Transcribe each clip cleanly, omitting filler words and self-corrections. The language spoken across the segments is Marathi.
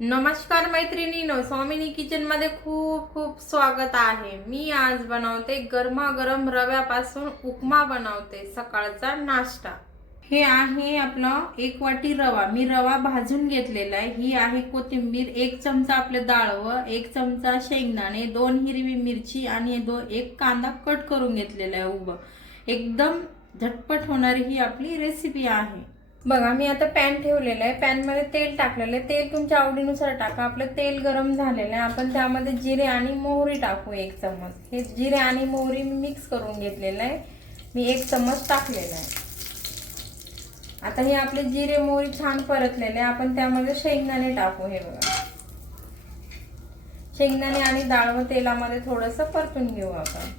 नमस्कार मैत्रिणींनो, स्वामिनी किचन मध्ये खूप खूप स्वागत आहे। मी आज बनवते गरमागरम रव्यापासून उपमा बनवते, सकाळचा नाश्ता। हे आहे आपलं 1 वाटी रवा। मी रवा भाजून घेतलेला आहे। ही आहे कोथिंबीर, 1 चमचा आपले डाळव, 1 चमचा शेंगदाणे, 2 हिरवी मिरची आणि 1 कांदा कट करून घेतलेला आहे उभं। एकदम झटपट होणारी ही आपली रेसिपी आहे। बघा, मी आता पॅन ठेवलेला आहे। पॅन मध्ये तेल टाकलेलं आहे। तेल तुमच्या आवडीनुसार टाका। आपलं तेल गरम झालेलं आहे। आपण त्यामध्ये जिरे आणि मोहरी टाकू 1 चम्मच। हे जिरे आणि मोहरी मी मिक्स करून घेतलेलं आहे। मी 1 चम्मच टाकलेला आहे। आता हे आपले जिरे मोहरी छान परतलेले, आपण त्यामध्ये शेंगदाणे टाकू। हे बघा, शेंगदाणे आणि डाळ व तेलामध्ये थोडंसं परतून घेऊ आपण।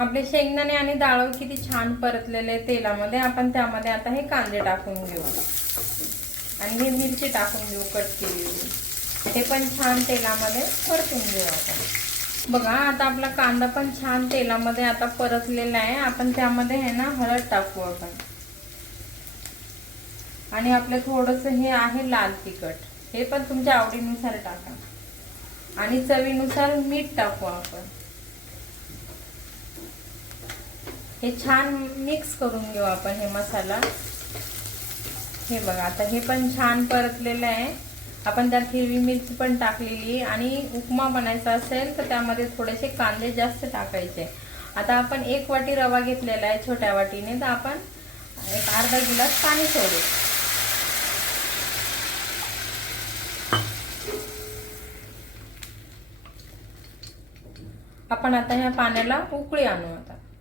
आपले शेंगदाणे आणि डाळ किती छान परतलेले तेलामध्ये, आपण त्यामध्ये आता हे कांदे टाकून घेऊ आणि हे मिरची टाकून घेऊ कट केलेली। हे पण छान तेलामध्ये परतून घेऊ आपण। बघा, आता आपला कांदा पण छान तेलामध्ये आता परतलेला आहे। आपण त्यामध्ये आहे ना हळद टाकू आपण आणि आपलं थोडंसं हे आहे लाल तिखट, हे पण तुमच्या आवडीनुसार टाका आणि चवीनुसार मीठ टाकू आपण। हे छान मिक्स करून घेऊ आपण हे मसाला। हे बघा, आता हे पण छान परतलेलं आहे। आपण त्यात हिरवी मिरची पण टाकलेली आणि उपमा बनायचा असेल तर त्यामध्ये थोडेसे कांदे जास्त टाकायचे। आता आपण 1 वाटी रवा घेतलेला आहे छोट्या वाटीने, तर आपण एक अर्धा गिलास पाणी सोडू। आपण आता ह्या पाण्याला उकळी आणू।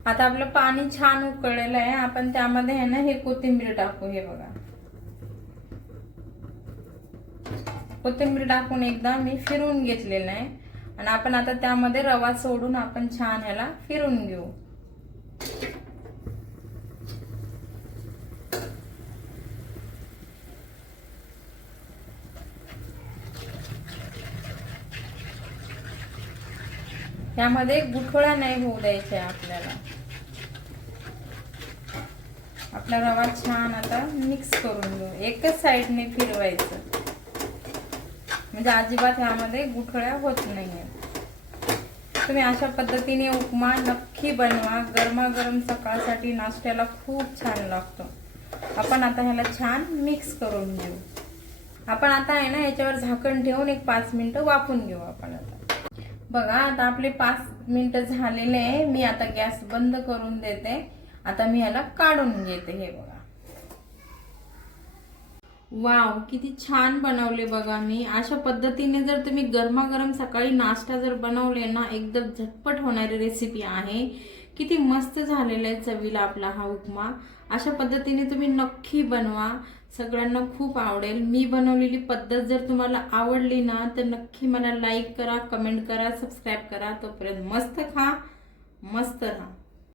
आता आपलं पाणी छान उकळलेलं आहे। आपण त्यामध्ये आहे ना हे कोथिंबीर टाकू। हे बघा, कोथिंबीर टाकून एकदा मी फिरून घेतलेलं आहे आणि आपण आता त्यामध्ये रवा सोडून आपण छान ह्याला फिरून घेऊ। त्यामध्ये गुठळ्या नाही होऊ द्यायच्या आपल्याला। आपला रवा छान आता मिक्स करून घेऊ। एकच साइडने फिरवायचं, म्हणजे अजिबात यामध्ये गुठळ्या होत नाहीये। तुम्ही अशा पद्धतीने उपमा नक्की बनवा। गरमागरम सकाळसाठी नाश्त्याला खूप छान लागतो। आपण आता ह्याला छान मिक्स करून घेऊ। आपण आता आहे ना याच्यावर झाकण ठेवून 5 मिनिटं वाफून घेऊ आपण। आता बघा, आता आपले 5 मिनिटं झालेले आहे। मी आता गॅस बंद करून देते। आता मी याला काढून घेते। हे बघा, वाव, किती छान बनवले बघा। मी अशा पद्धतीने जर तुम्ही गरमागरम सकाळी नाश्ता जर बनवले ना, एकदम झटपट होणारी रेसिपी आहे। किती मस्त झालेला आहे चवीला आपला हा उपमा। अशा पद्धतीने तुम्ही नक्की बनवा, सगळ्यांना खूप आवडेल। मी बनवलेली पद्धत जर तुम्हाला आवडली ना तर नक्की मला लाईक करा, कमेंट करा, सबस्क्राईब करा। तोपर्यंत मस्त खा, मस्त राहा।